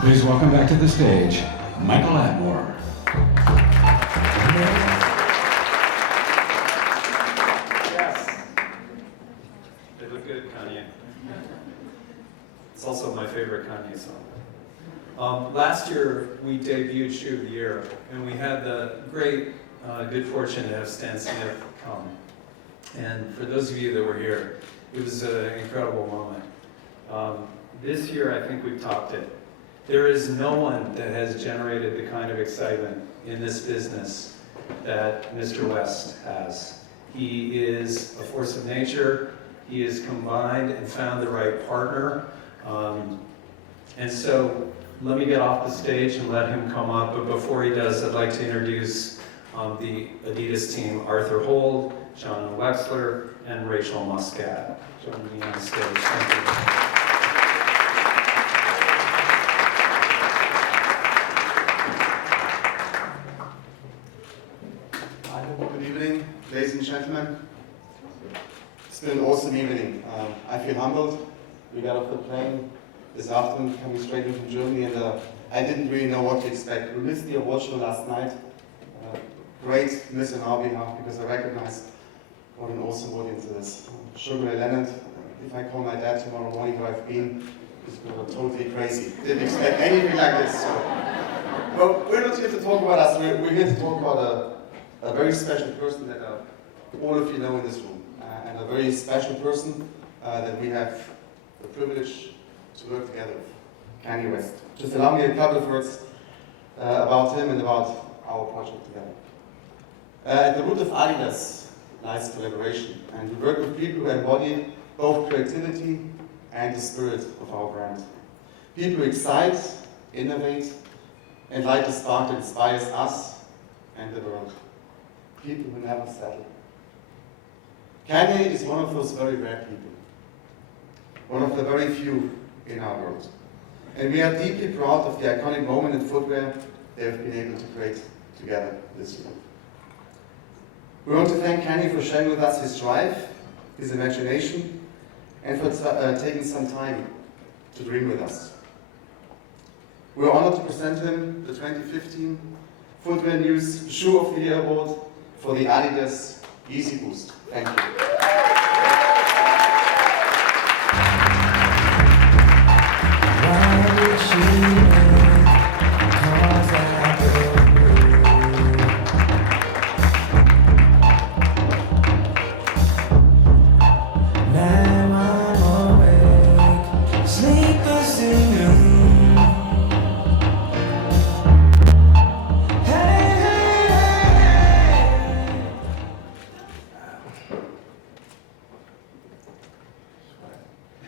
Please welcome back to the stage, Michael Atmore. Yes. They look good, Kanye. It's also my favorite Kanye song. Last year, we debuted Shoe of the Year, and we had the great good fortune to have Stan Smith come. And for those of you that were here, it was an incredible moment. This year, I think we've topped it. There is no one that has generated the kind of excitement in this business that Mr. West has. He is a force of nature. He has combined and found the right partner. And so let me get off the stage and let him come up. But before he does, I'd like to introduce the Adidas team, Arthur Hoeld, John Wexler, and Rachel Muscat. Join me on the stage. Thank you. Good evening, ladies and gentlemen. It's been an awesome evening. I feel humbled. We got off the plane this afternoon, coming straight in from Germany, and I didn't really know what to expect. We missed the award show last night. Great miss on our behalf, because I recognized what an awesome audience it is. Sugar Leonard, if I call my dad tomorrow morning where I've been, he's going to go totally crazy. Didn't expect anything like this. So. But we're not here to talk about us. We're here to talk about a very special person that all of you know in this room, and a very special person that we have the privilege to work together with, Kanye West. Just allow me a couple of words about him and about our project together. At the root of Adidas lies collaboration, and we work with people who embody both creativity and the spirit of our brand. People who excite, innovate, and light the spark that inspires us and the world. People who never settle. Kanye is one of those very rare people. One of the very few in our world. And we are deeply proud of the iconic moment in footwear they have been able to create together this year. We want to thank Kanye for sharing with us his drive, his imagination, and for taking some time to dream with us. We're honored to present him the 2015 Footwear News Shoe of the Year Award for the Adidas Yeezy Boost. Thank you.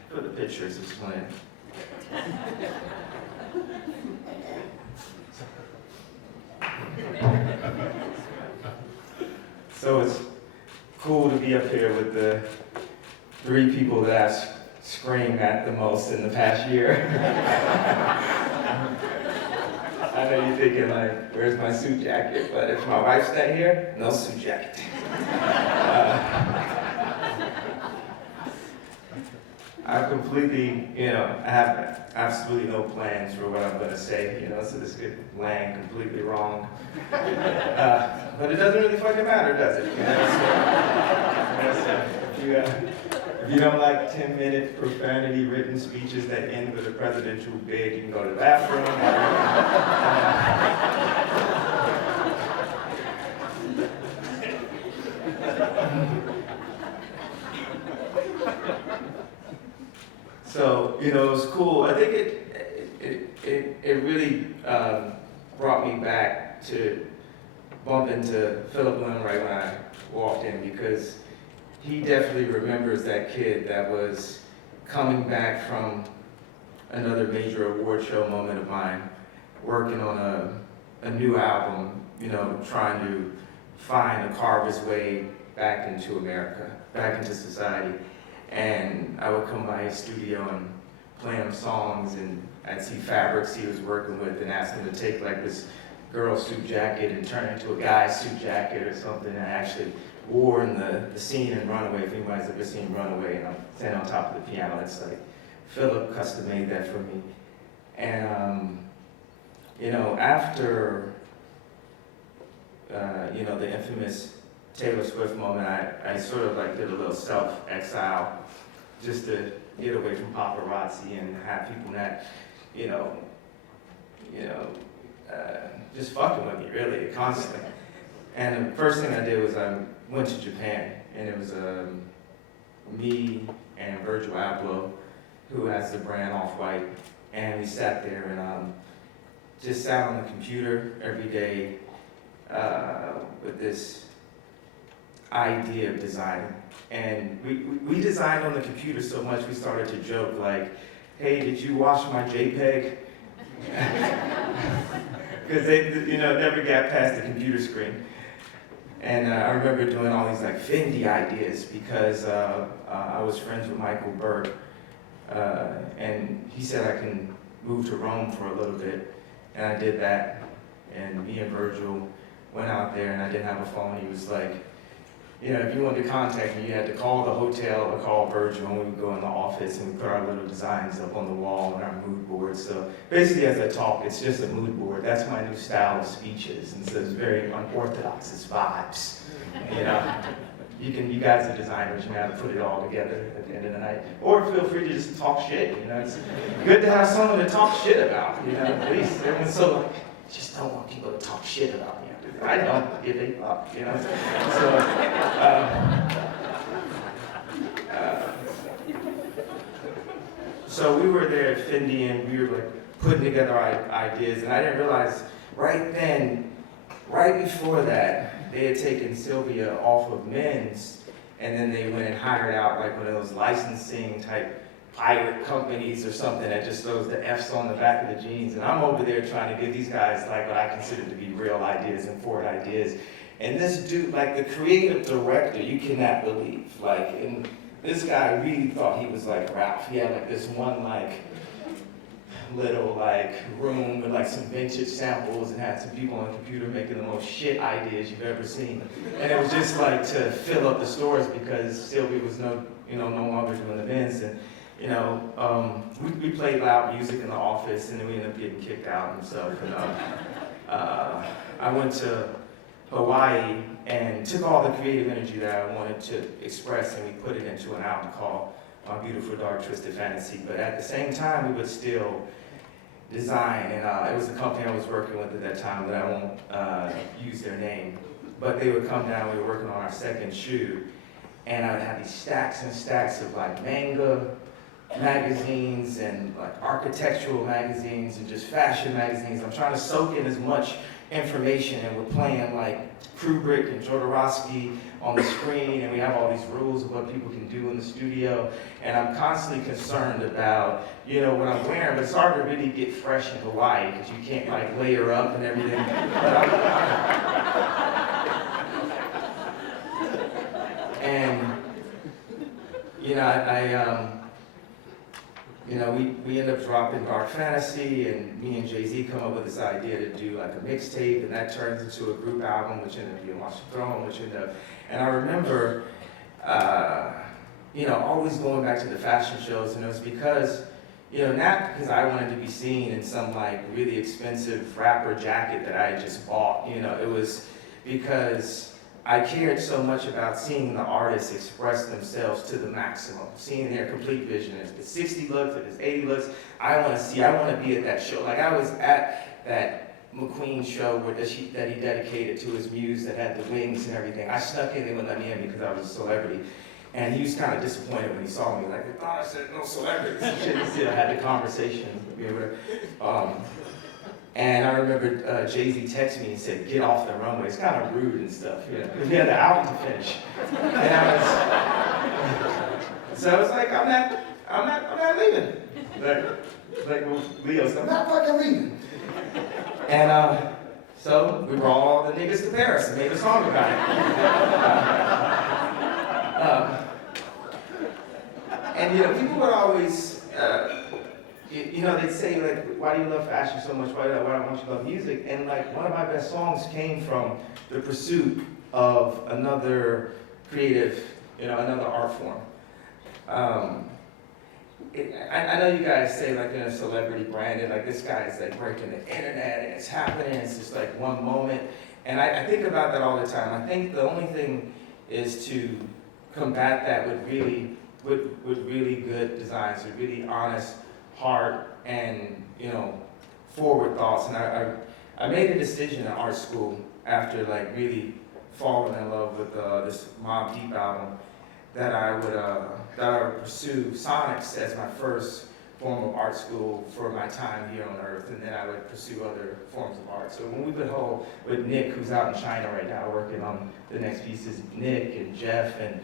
For the pictures, it's fine. So it's cool to be up here with the three people that I've screamed at the most in the past year. I know you're thinking like, where's my suit jacket? But if my wife's not here, no suit jacket. I completely, I have absolutely no plans for what I'm going to say, so this could land completely wrong. But it doesn't really fucking matter, does it? If you don't like 10-minute profanity-written speeches that end with a presidential bid, you can go to the bathroom. So, it was cool. I think it really brought me back to bump into Phillip right when I walked in, because he definitely remembers that kid that was coming back from another major award show moment of mine, working on a new album, trying to carve his way back into America, back into society. And I would come by his studio and play him songs, and I'd see fabrics he was working with and ask him to take like this girl's suit jacket and turn it into a guy's suit jacket or something. And I actually wore in the scene in Runaway, if anybody's ever seen Runaway, and I'm standing on top of the piano. It's like, Phillip custom made that for me. And after, the infamous Taylor Swift moment, I sort of like did a little self-exile just to get away from paparazzi and have people that, just fucking with me really constantly. And the first thing I did was I went to Japan, and it was me and Virgil Abloh, who has the brand Off-White, and we sat there and just sat on the computer every day with this idea of designing. And we designed on the computer so much we started to joke like, hey, did you watch my JPEG? Because they never got past the computer screen. And I remember doing all these like Fendi ideas because I was friends with Michael Burke. And he said I can move to Rome for a little bit. And I did that. And me and Virgil went out there, and I didn't have a phone. He was like, if you wanted to contact me, you had to call the hotel or call Virgil, and we would go in the office and we put our little designs up on the wall and our mood board. So basically, as I talk, it's just a mood board. That's my new style of speeches, and so it's very unorthodox. It's vibes. You guys are designers. You have to put it all together at the end of the night, or feel free to just talk shit. It's good to have someone to talk shit about. At least everyone's so like, just don't want people to talk shit about me. I don't give a fuck, So we were there at Fendi, and we were like putting together our ideas, and I didn't realize right before that, they had taken Sylvia off of men's, and then they went and hired out like one of those licensing type pirate companies or something that just throws the F's on the back of the jeans. And I'm over there trying to give these guys like what I consider to be real ideas and forward ideas. And this dude, like the creative director, you cannot believe. And this guy really thought he was like Ralph. He had like this one like little like room with like some vintage samples and had some people on the computer making the most shit ideas you've ever seen. And it was just like to fill up the stores because Sylvia was no longer doing the events. And we played loud music in the office, and then we ended up getting kicked out and stuff. And I went to Hawaii and took all the creative energy that I wanted to express, and we put it into an album called My Beautiful Dark Twisted Fantasy. But at the same time, we would still design, and it was a company I was working with at that time, but I won't use their name. But they would come down, we were working on our second shoe, and I would have these stacks and stacks of like manga magazines and like architectural magazines and just fashion magazines. I'm trying to soak in as much information, and we're playing like Kubrick and Jodorowsky on the screen, and we have all these rules of what people can do in the studio, and I'm constantly concerned about, what I'm wearing, but it's hard to really get fresh in Hawaii because you can't like layer up and everything. We end up dropping Dark Fantasy, and me and Jay-Z come up with this idea to do like a mixtape, and that turns into a group album, which ended up being Watch the Throne, and I remember, always going back to the fashion shows, and it was because, not because I wanted to be seen in some like really expensive rapper jacket that I had just bought, it was because I cared so much about seeing the artists express themselves to the maximum, seeing their complete vision. If it's 60 looks, if it's 80 looks, I want to be at that show. Like I was at that McQueen show that he dedicated to his muse that had the wings and everything. I snuck in, they wouldn't let me in because I was a celebrity. And he was kind of disappointed when he saw me. Like, I thought I said no celebrities. I had the conversation with me or whatever. And I remember Jay-Z texted me and said, "Get off the runway." It's kind of rude and stuff, because we had the album to finish. And so I was like, I'm not leaving. Like Leo said, I'm not fucking leaving. And so we brought all the niggas to Paris and made a song about it. And people would always, they'd say, like, why do you love fashion so much? Why don't you love music? And like, one of my best songs came from the pursuit of another creative, another art form. I know you guys say like in a celebrity branded, like this guy is like breaking the internet and it's happening, it's just like one moment. And I think about that all the time. I think the only thing is to combat that with really good designs, with really honest heart and, forward thoughts. And I made a decision in art school after like really falling in love with this Mobb Deep album that I would pursue sonics as my first form of art school for my time here on Earth, and then I would pursue other forms of art. So when we put Hoeld with Nick, who's out in China right now working on the next pieces, Nick and Jeff, and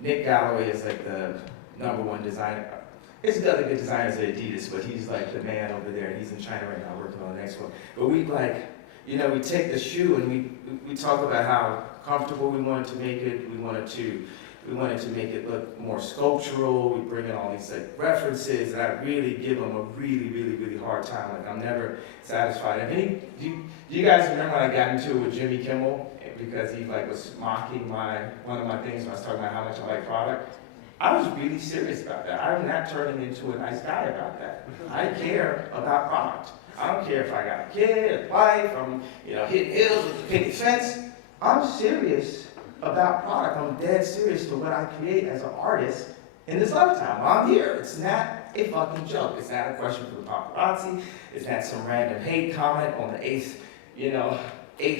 Nick Galloway is like the #1 designer. There's other good designers at Adidas, but he's like the man over there, and he's in China right now working on the next one. But we we take the shoe and we talk about how comfortable we wanted to make it. We wanted to make it look more sculptural. We bring in all these like references, and I really give them a really hard time. Like I'm never satisfied. And do you guys remember when I got into it with Jimmy Kimmel because he like was mocking one of my things when I was talking about how much I like product? I was really serious about that. I'm not turning into a nice guy about that. I care about product. I don't care if I got a kid, a wife, I'm hitting hills with a picket fence. I'm serious about product. I'm dead serious to what I create as an artist in this lifetime. I'm here. It's not a fucking joke. It's not a question for the paparazzi. It's not some random hate comment on the eighth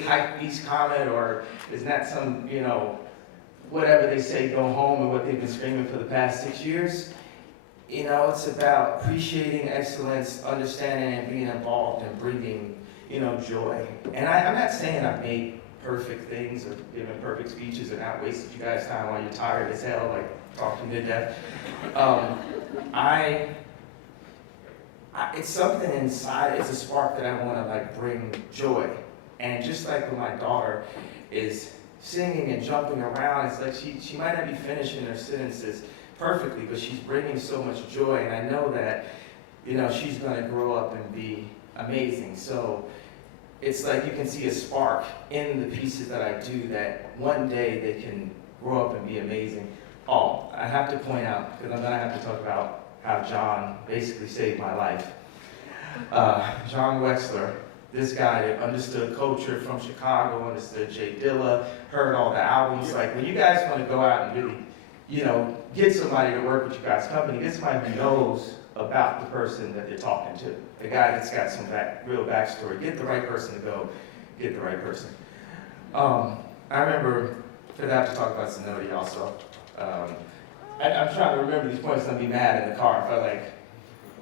hype beast comment, or it's not some, whatever they say, go home and what they've been screaming for the past 6 years. It's about appreciating excellence, understanding and being involved and bringing, joy. And I'm not saying I've made perfect things or given perfect speeches and not wasted you guys' time while you're tired as hell, like talking to death. It's something inside, it's a spark that I want to like bring joy. And just like when my daughter is singing and jumping around, it's like she might not be finishing her sentences perfectly, but she's bringing so much joy, and I know that, she's gonna grow up and be amazing. So it's like you can see a spark in the pieces that I do that one day they can grow up and be amazing. Oh, I have to point out, because I'm gonna have to talk about how John basically saved my life. John Wexler, this guy that understood culture from Chicago, understood Jay Dilla, heard all the albums. Like when you guys want to go out and really, get somebody to work with you guys' company, get somebody who knows about the person that they're talking to. The guy that's got some real backstory. Get the right person to go, get the right person. I remember, because I have to talk about Zenody also. I'm trying to remember these points, I'll be mad in the car if I like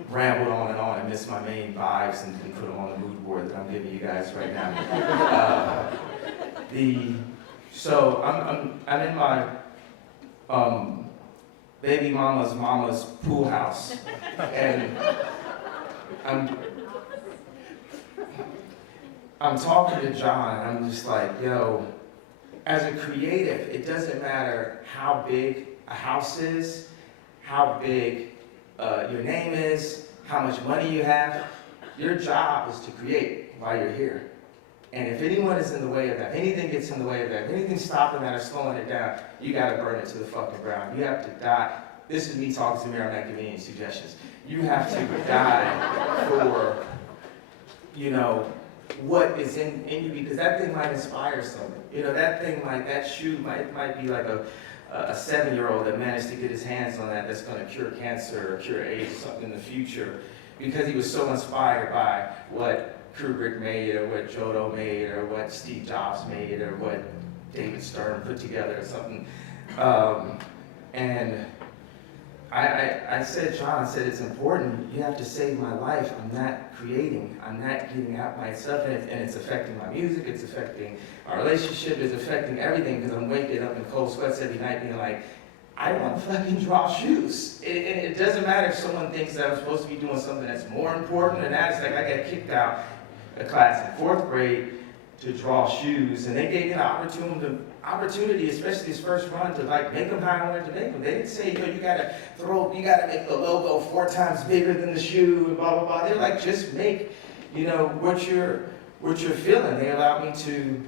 rambled on and missed my main vibes and put them on the mood board that I'm giving you guys right now. So I'm in my baby mama's pool house, and I'm talking to John, and I'm just like, yo, as a creative, it doesn't matter how big a house is, how big your name is, how much money you have. Your job is to create while you're here. And if anyone is in the way of that, anything gets in the way of that, anything stopping that or slowing it down, you gotta burn it to the fucking ground. You have to die. This is me talking to Mary, I'm not giving any suggestions. You have to die for, what is in you, because that thing might inspire someone. That thing that shoe might be like a 7-year-old that managed to get his hands on that's gonna cure cancer or cure AIDS or something in the future, because he was so inspired by what Kubrick made, or what Jodo made, or what Steve Jobs made, or what David Stern put together, or something. And I said, John, it's important. You have to save my life. I'm not creating. I'm not getting out myself, and it's affecting my music. It's affecting our relationship. It's affecting everything, because I'm waking up in cold sweats every night, being like, I want to fucking draw shoes. And it doesn't matter if someone thinks that I'm supposed to be doing something that's more important than that. It's like I got kicked out a class in 4th grade to draw shoes, and they gave me the opportunity, especially this first run, to like make them how I wanted to make them. They didn't say, you gotta make the logo 4 times bigger than the shoe, and blah blah blah. They're like, just make, what you're feeling. They allowed me to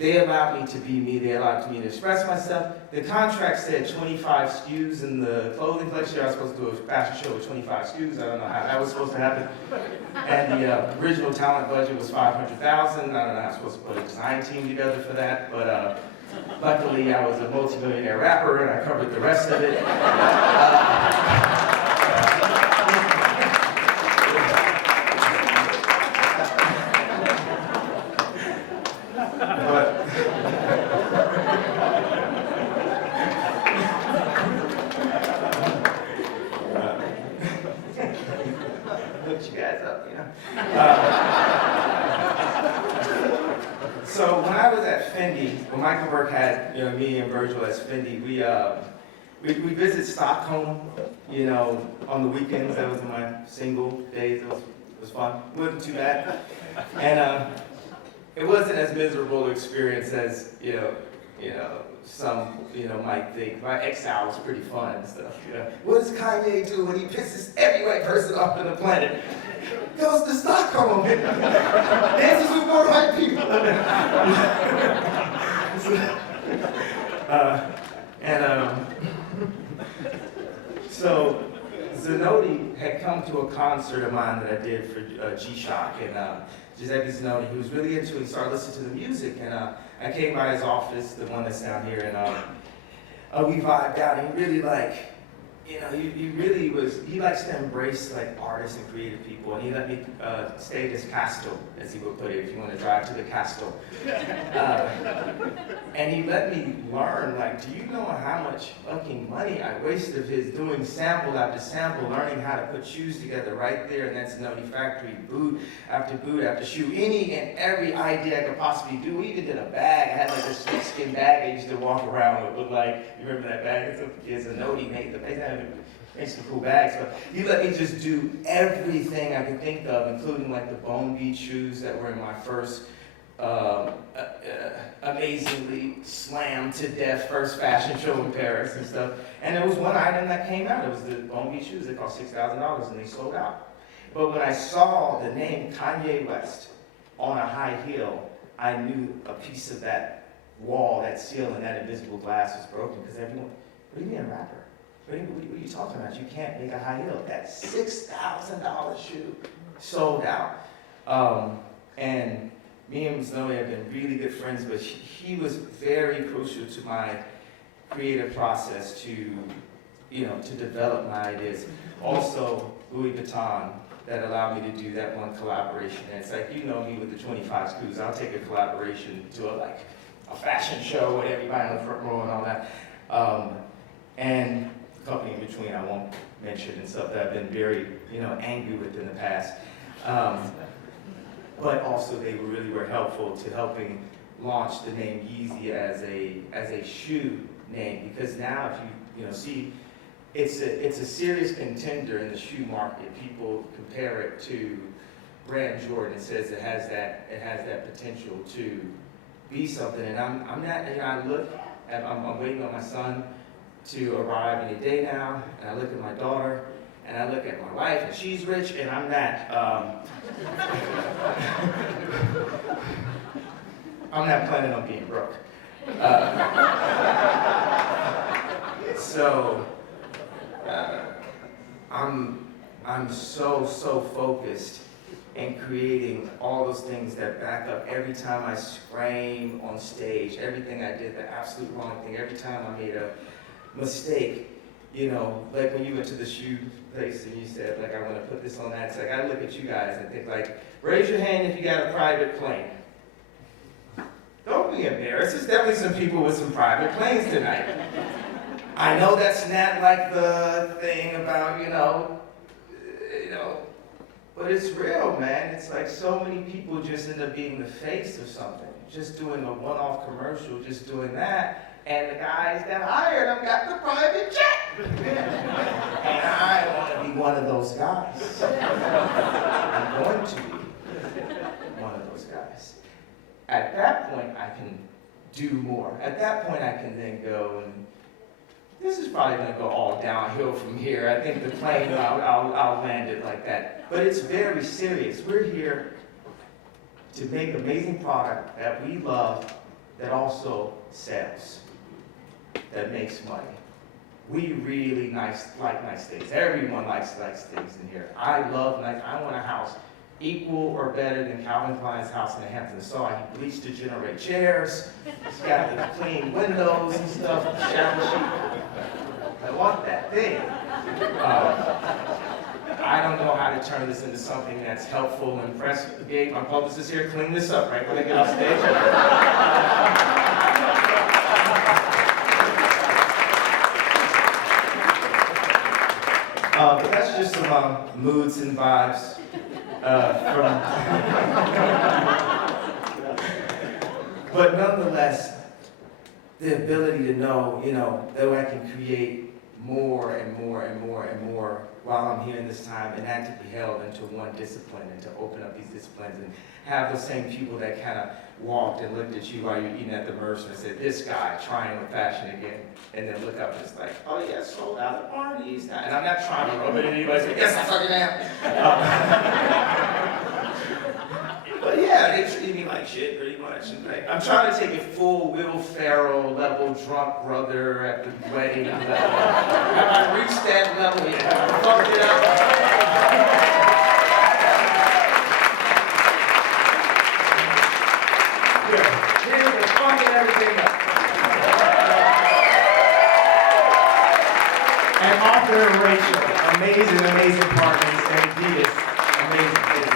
they allowed me to be me, they allowed me to express myself. The contract said 25 SKUs in the clothing collection. I was supposed to do a fashion show with 25 SKUs. I don't know how that was supposed to happen. And the original talent budget was $500,000. I don't know how I was supposed to put a design team together for that, but luckily I was a multi-millionaire rapper and I covered the rest of it. So when I was at Fendi, when Michael Burke had me and Virgil as Fendi, we visit Stockholm, on the weekends. That was my single days. It was fun. It wasn't too bad, and it wasn't as miserable an experience as some might think. My exile was pretty fun and stuff. What does Kanye do when he pisses every white person off on the planet? Goes to Stockholm and dances with more white people. So Zanotti had come to a concert of mine that I did for G-Shock, and Giuseppe Zanotti, he was really into it. He started listening to the music, and I came by his office, the one that's down here, and we vibed out, and he really he likes to embrace artists and creative people, and he let me stay at his castle, as he would put it, if you want to drive to the castle. And he let me learn, do you know how much fucking money I wasted of his doing sample after sample, learning how to put shoes together right there in that Zanotti factory, boot after shoe, any and every idea I could possibly do. We even did a bag. I had a snakeskin bag I used to walk around with, you remember that bag? It's Zanotti made the bag. Makes some cool bags, but he let me just do everything I could think of, including the Bone Beat shoes that were in my first amazingly slammed to death first fashion show in Paris and stuff. And there was one item that came out. It was the Bone Beat shoes. They cost $6,000 and they sold out. But when I saw the name Kanye West on a high heel, I knew a piece of that wall, that ceiling, that invisible glass was broken, because everyone, what do you mean a rapper? What are you talking about? You can't make a high heel. That $6,000 shoe sold out. And me and Zanotti have been really good friends, but he was very crucial to my creative process to develop my ideas. Also, Louis Vuitton, that allowed me to do that one collaboration. And it's me with the 25 SKUs. I'll take a collaboration to a fashion show with everybody on the front row and all that. And the company in between I won't mention, and stuff that I've been very, angry with in the past. But also they really were helpful to helping launch the name Yeezy as a shoe name, because now if you see, it's a serious contender in the shoe market. People compare it to brand Jordan. It says it has that potential to be something, and I'm waiting on my son to arrive any day now, and I look at my daughter, and I look at my wife, and she's rich, and I'm not. I'm not planning on being broke. I'm so focused in creating all those things that back up every time I scream on stage, everything I did, the absolute wrong thing, every time I made a mistake, when you went to the shoe place and you said, I want to put this on that, it's I look at you guys and think, raise your hand if you got a private plane. Don't be embarrassed. There's definitely some people with some private planes tonight. I know that's not the thing about, but it's real, man. It's so many people just end up being the face of something, just doing a one-off commercial, just doing that. And the guys that hired them got the private jet. And I want to be one of those guys. I'm going to be one of those guys. At that point, I can do more. At that point, I can then go and this is probably going to go all downhill from here. I think the plane, I'll land it like that. But it's very serious. We're here to make amazing product that we love, that also sells, that makes money. We really like nice things. Everyone likes nice things in here. I love nice. I want a house equal or better than Calvin Klein's house in the Hamptons. So I bleached to generate chairs. It's got the clean windows and stuff, the shower sheet. I want that thing. I don't know how to turn this into something that's helpful and impressive. Gabe, my publicist here, clean this up right when I get off stage. But that's just some moods and vibes But nonetheless, the ability to know, that I can create more and more and more and more while I'm here in this time, and not to be held into one discipline and to open up these disciplines and have those same people that kind of walked and looked at you while you're eating at the Mercer and said, this guy trying on fashion again, and then look up and it's like, oh yeah, sold out at parties now. And I'm not trying to rub it in anybody's face, yes, I fucking am. But yeah, they treat me like shit pretty much. And like, I'm trying to take it full Will Ferrell level, drunk brother at the wedding level. Have I reached that level yet? Have I fucked it up? Yeah, here's the fucking everything up. And author Rachel, amazing partners, and Adidas, amazing.